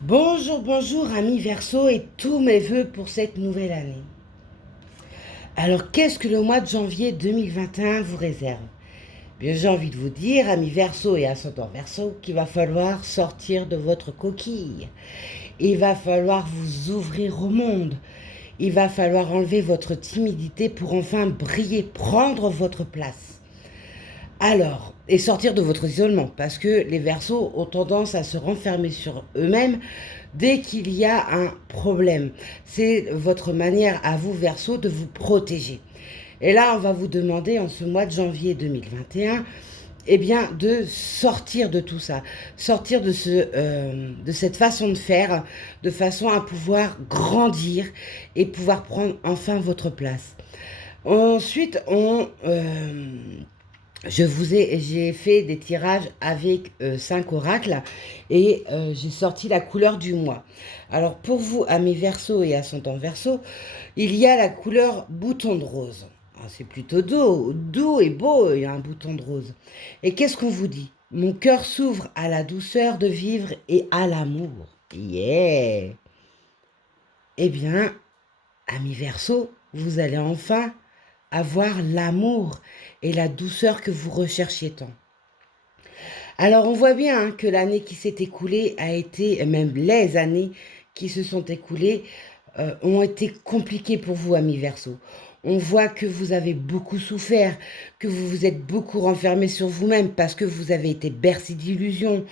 Bonjour, bonjour, amis Verseau et tous mes voeux pour cette nouvelle année. Alors, qu'est-ce que le mois de janvier 2021 vous réserve? Bien, j'ai envie de vous dire, amis Verseau et ascendant Verseau, qu'il va falloir sortir de votre coquille. Il va falloir vous ouvrir au monde. Il va falloir enlever votre timidité pour enfin briller, prendre votre place. Alors, et sortir de votre isolement, parce que les Verseaux ont tendance à se renfermer sur eux-mêmes dès qu'il y a un problème. C'est votre manière à vous, Verseau, de vous protéger. Et là, on va vous demander en ce mois de janvier 2021, eh bien, de sortir de tout ça, sortir de cette façon de faire, de façon à pouvoir grandir et pouvoir prendre enfin votre place. Ensuite, j'ai fait des tirages avec 5 oracles et j'ai sorti la couleur du mois. Alors pour vous, amis Verseau et ascendant Verseau, il y a la couleur bouton de rose. Ah, c'est plutôt doux et beau, il y a un bouton de rose. Et qu'est-ce qu'on vous dit? Mon cœur s'ouvre à la douceur de vivre et à l'amour. Yeah! Eh bien, amis Verseau, vous allez enfin avoir l'amour et la douceur que vous recherchiez tant. Alors on voit bien que l'année qui s'est écoulée a été, même les années qui se sont écoulées, ont été compliquées pour vous, amis Verseau. On voit que vous avez beaucoup souffert, que vous vous êtes beaucoup renfermé sur vous-même parce que vous avez été bercé d'illusions,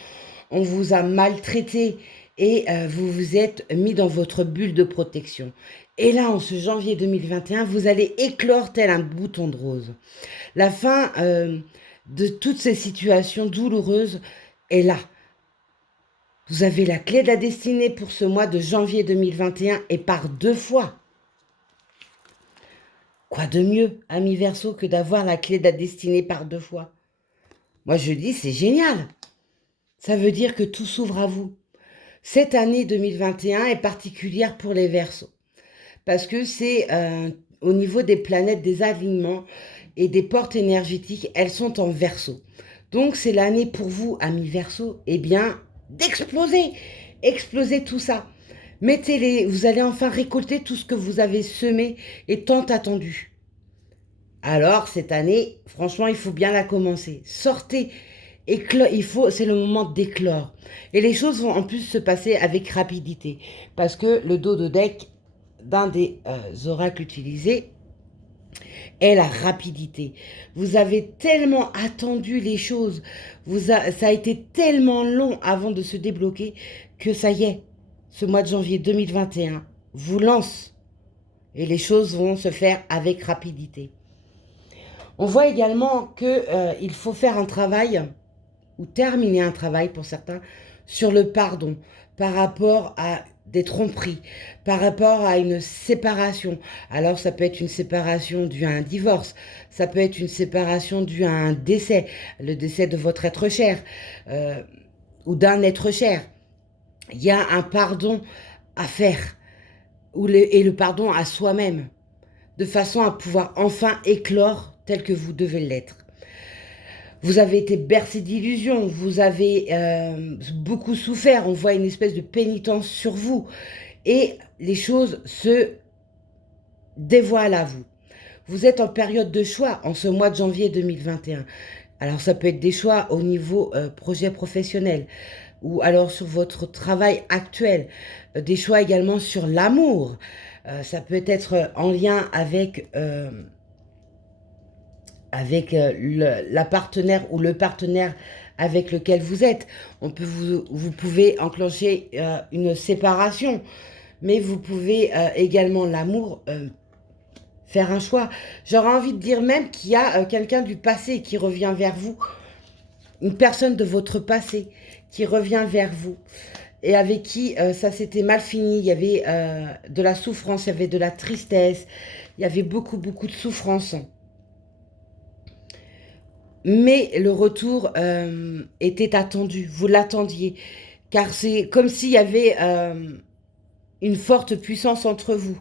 on vous a maltraité et vous vous êtes mis dans votre bulle de protection. Et là, en ce janvier 2021, vous allez éclore tel un bouton de rose. La fin de toutes ces situations douloureuses est là. Vous avez la clé de la destinée pour ce mois de janvier 2021 et par 2 fois. Quoi de mieux, ami Verseau, que d'avoir la clé de la destinée par 2 fois? Moi, je dis, c'est génial. Ça veut dire que tout s'ouvre à vous. Cette année 2021 est particulière pour les Verseaux parce que c'est au niveau des planètes, des alignements et des portes énergétiques, elles sont en Verseau. Donc c'est l'année pour vous, amis Verseau, eh bien, d'exploser, exploser tout ça. Mettez-les, vous allez enfin récolter tout ce que vous avez semé et tant attendu. Alors cette année, franchement, il faut bien la commencer. Sortez, c'est le moment d'éclore. Et les choses vont en plus se passer avec rapidité, parce que le dos de deck d'un des oracles utilisés est la rapidité. Vous avez tellement attendu les choses, ça a été tellement long avant de se débloquer que ça y est, ce mois de janvier 2021 vous lance et les choses vont se faire avec rapidité. On voit également qu'il faut faire un travail, ou terminer un travail pour certains, sur le pardon par rapport à des tromperies, par rapport à une séparation. Alors ça peut être une séparation due à un divorce, ça peut être une séparation due à un décès, le décès de votre être cher ou d'un être cher. Il y a un pardon à faire et le pardon à soi-même, de façon à pouvoir enfin éclore tel que vous devez l'être. Vous avez été bercé d'illusions, vous avez beaucoup souffert, on voit une espèce de pénitence sur vous et les choses se dévoilent à vous. Vous êtes en période de choix en ce mois de janvier 2021. Alors ça peut être des choix au niveau projet professionnel ou alors sur votre travail actuel, des choix également sur l'amour. Ça peut être en lien avec la partenaire ou le partenaire avec lequel vous êtes. Vous pouvez enclencher une séparation, mais vous pouvez également l'amour faire un choix. J'aurais envie de dire même qu'il y a quelqu'un du passé qui revient vers vous, une personne de votre passé qui revient vers vous et avec qui ça s'était mal fini. Il y avait de la souffrance, il y avait de la tristesse, il y avait beaucoup, beaucoup de souffrance. Mais le retour était attendu, vous l'attendiez, car c'est comme s'il y avait une forte puissance entre vous.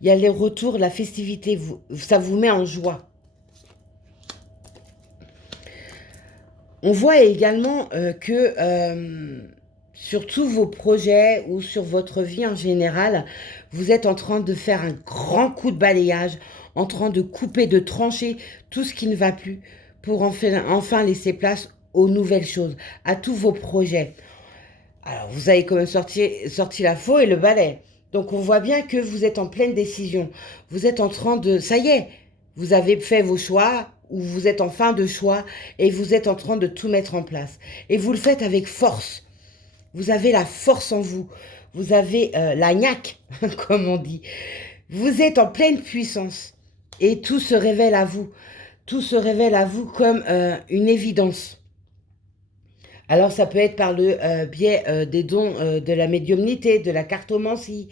Il y a les retours, la festivité, ça vous met en joie. On voit également que sur tous vos projets ou sur votre vie en général, vous êtes en train de faire un grand coup de balayage, en train de couper, de trancher tout ce qui ne va plus pour enfin laisser place aux nouvelles choses, à tous vos projets. Alors, vous avez quand même sorti la faux et le balai. Donc, on voit bien que vous êtes en pleine décision. Vous êtes en train de... Ça y est, vous avez fait vos choix ou vous êtes en fin de choix et vous êtes en train de tout mettre en place. Et vous le faites avec force. Vous avez la force en vous. Vous avez la niaque, comme on dit. Vous êtes en pleine puissance. Et tout se révèle à vous. Tout se révèle à vous comme une évidence. Alors, ça peut être par le biais des dons de la médiumnité, de la cartomancie.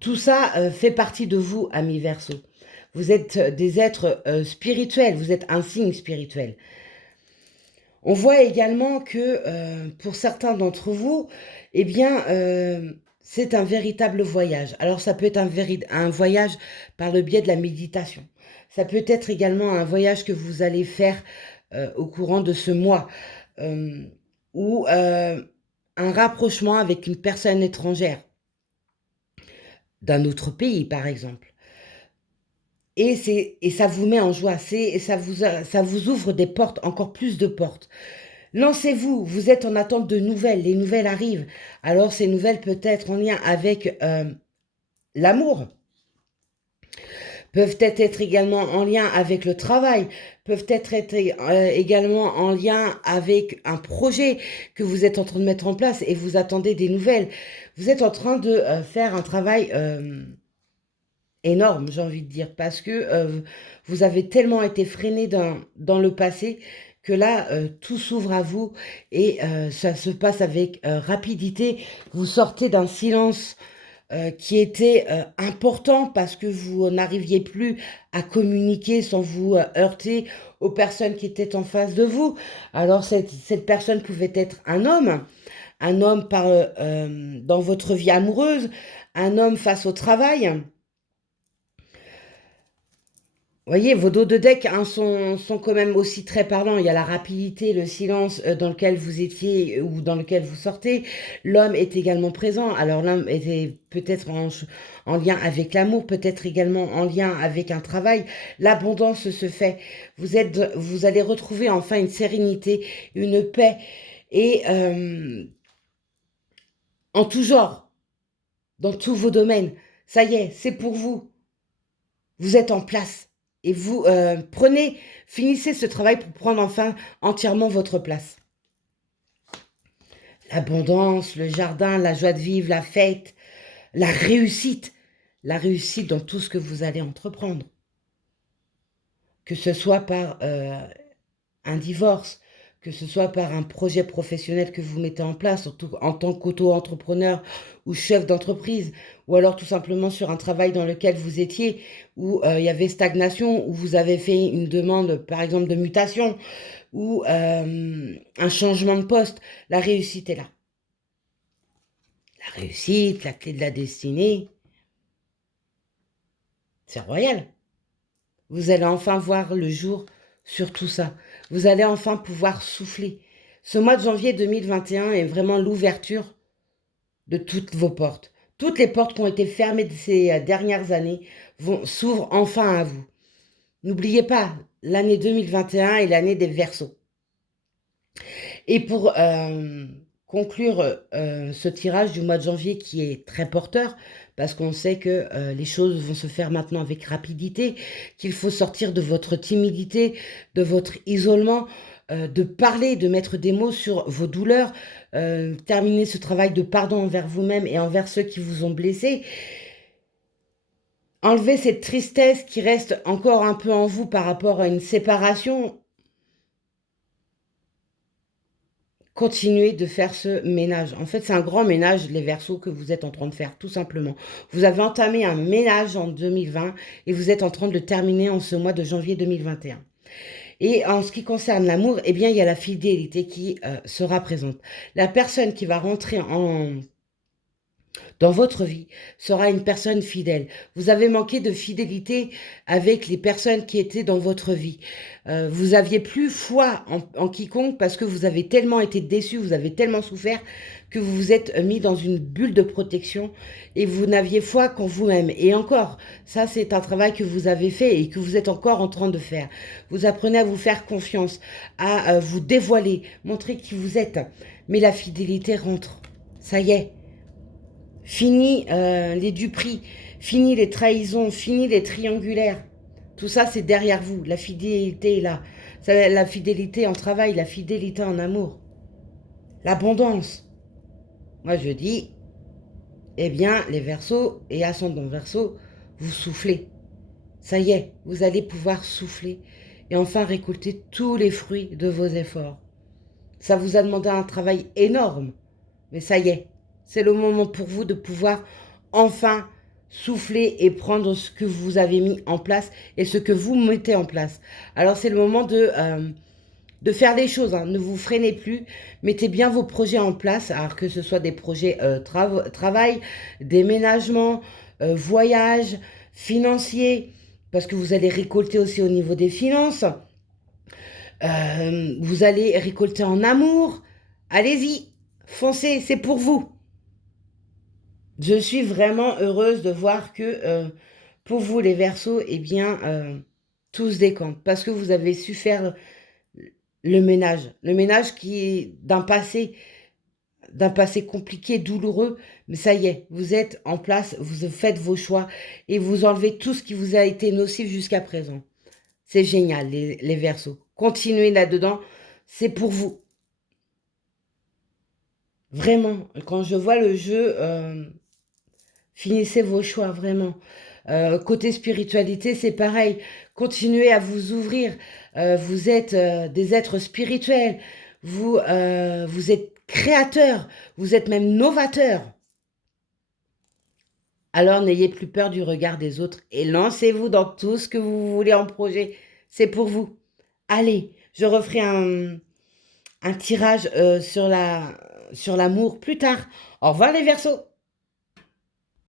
Tout ça fait partie de vous, amis Verseau. Vous êtes des êtres spirituels, vous êtes un signe spirituel. On voit également que pour certains d'entre vous, eh bien, c'est un véritable voyage. Alors, ça peut être un voyage par le biais de la méditation. Ça peut être également un voyage que vous allez faire au courant de ce mois. Ou un rapprochement avec une personne étrangère, d'un autre pays par exemple. Et ça vous met en joie, ça vous ouvre des portes, encore plus de portes. Lancez-vous, vous êtes en attente de nouvelles, les nouvelles arrivent. Alors ces nouvelles peuvent être en lien avec l'amour, peuvent être également en lien avec le travail, peuvent être également en lien avec un projet que vous êtes en train de mettre en place et vous attendez des nouvelles. Vous êtes en train de faire un travail énorme, j'ai envie de dire, parce que vous avez tellement été freiné dans le passé que là, tout s'ouvre à vous et ça se passe avec rapidité. Vous sortez d'un silence qui était important parce que vous n'arriviez plus à communiquer sans vous heurter aux personnes qui étaient en face de vous. Alors cette personne pouvait être un homme dans votre vie amoureuse, un homme face au travail. Vous voyez, vos dos de deck hein, sont quand même aussi très parlants. Il y a la rapidité, le silence dans lequel vous étiez ou dans lequel vous sortez. L'homme est également présent. Alors l'homme était peut-être en lien avec l'amour, peut-être également en lien avec un travail. L'abondance se fait. Vous allez retrouver enfin une sérénité, une paix et en tout genre, dans tous vos domaines. Ça y est, c'est pour vous. Vous êtes en place. Et vous finissez ce travail pour prendre enfin entièrement votre place. L'abondance, le jardin, la joie de vivre, la fête, la réussite dans tout ce que vous allez entreprendre. Que ce soit par un divorce, que ce soit par un projet professionnel que vous mettez en place, surtout en tant qu'auto-entrepreneur ou chef d'entreprise, ou alors tout simplement sur un travail dans lequel vous étiez, où il y avait stagnation, où vous avez fait une demande, par exemple, de mutation, ou un changement de poste, la réussite est là. La réussite, la clé de la destinée, c'est royal. Vous allez enfin voir le jour sur tout ça. Vous allez enfin pouvoir souffler. Ce mois de janvier 2021 est vraiment l'ouverture de toutes vos portes. Toutes les portes qui ont été fermées de ces dernières années s'ouvrent enfin à vous. N'oubliez pas, l'année 2021 est l'année des Verseaux. Et pour conclure ce tirage du mois de janvier qui est très porteur, parce qu'on sait que les choses vont se faire maintenant avec rapidité, qu'il faut sortir de votre timidité, de votre isolement, de parler, de mettre des mots sur vos douleurs, terminer ce travail de pardon envers vous-même et envers ceux qui vous ont blessé. Enlever cette tristesse qui reste encore un peu en vous par rapport à une séparation. Continuez de faire ce ménage. En fait, c'est un grand ménage, les Verseaux, que vous êtes en train de faire, tout simplement. Vous avez entamé un ménage en 2020 et vous êtes en train de le terminer en ce mois de janvier 2021. Et en ce qui concerne l'amour, eh bien, il y a la fidélité qui sera présente. La personne qui va rentrer dans votre vie sera une personne fidèle. Vous avez manqué de fidélité avec les personnes qui étaient dans votre vie. Vous aviez plus foi en quiconque parce que vous avez tellement été déçus, vous avez tellement souffert que vous vous êtes mis dans une bulle de protection et vous n'aviez foi qu'en vous-même. Et encore, ça c'est un travail que vous avez fait et que vous êtes encore en train de faire. Vous apprenez à vous faire confiance, à vous dévoiler, montrer qui vous êtes. Mais la fidélité rentre. Ça y est. Fini les duperies, fini les trahisons, fini les triangulaires. Tout ça, c'est derrière vous. La fidélité est là. La fidélité en travail, la fidélité en amour. L'abondance. Moi, je dis, eh bien, les Verseaux et ascendants Verseaux, vous soufflez. Ça y est, vous allez pouvoir souffler et enfin récolter tous les fruits de vos efforts. Ça vous a demandé un travail énorme, mais ça y est, c'est le moment pour vous de pouvoir enfin souffler et prendre ce que vous avez mis en place et ce que vous mettez en place. Alors c'est le moment de faire les choses, hein. Ne vous freinez plus, mettez bien vos projets en place, alors que ce soit des projets travail, déménagement, voyage, financier, parce que vous allez récolter aussi au niveau des finances. Vous allez récolter en amour. Allez-y, foncez, c'est pour vous. Je suis vraiment heureuse de voir que pour vous, les Verseaux, eh bien, tout se décante. Parce que vous avez su faire le ménage. Le ménage qui est d'un passé compliqué, douloureux. Mais ça y est, vous êtes en place, vous faites vos choix et vous enlevez tout ce qui vous a été nocif jusqu'à présent. C'est génial, les Verseaux. Continuez là-dedans, c'est pour vous. Vraiment, quand je vois le jeu, finissez vos choix, vraiment. Côté spiritualité, c'est pareil. Continuez à vous ouvrir. Vous êtes des êtres spirituels. Vous êtes créateurs. Vous êtes même novateurs. Alors n'ayez plus peur du regard des autres et lancez-vous dans tout ce que vous voulez en projet. C'est pour vous. Allez, je referai un tirage sur l'amour plus tard. Au revoir les Verseaux.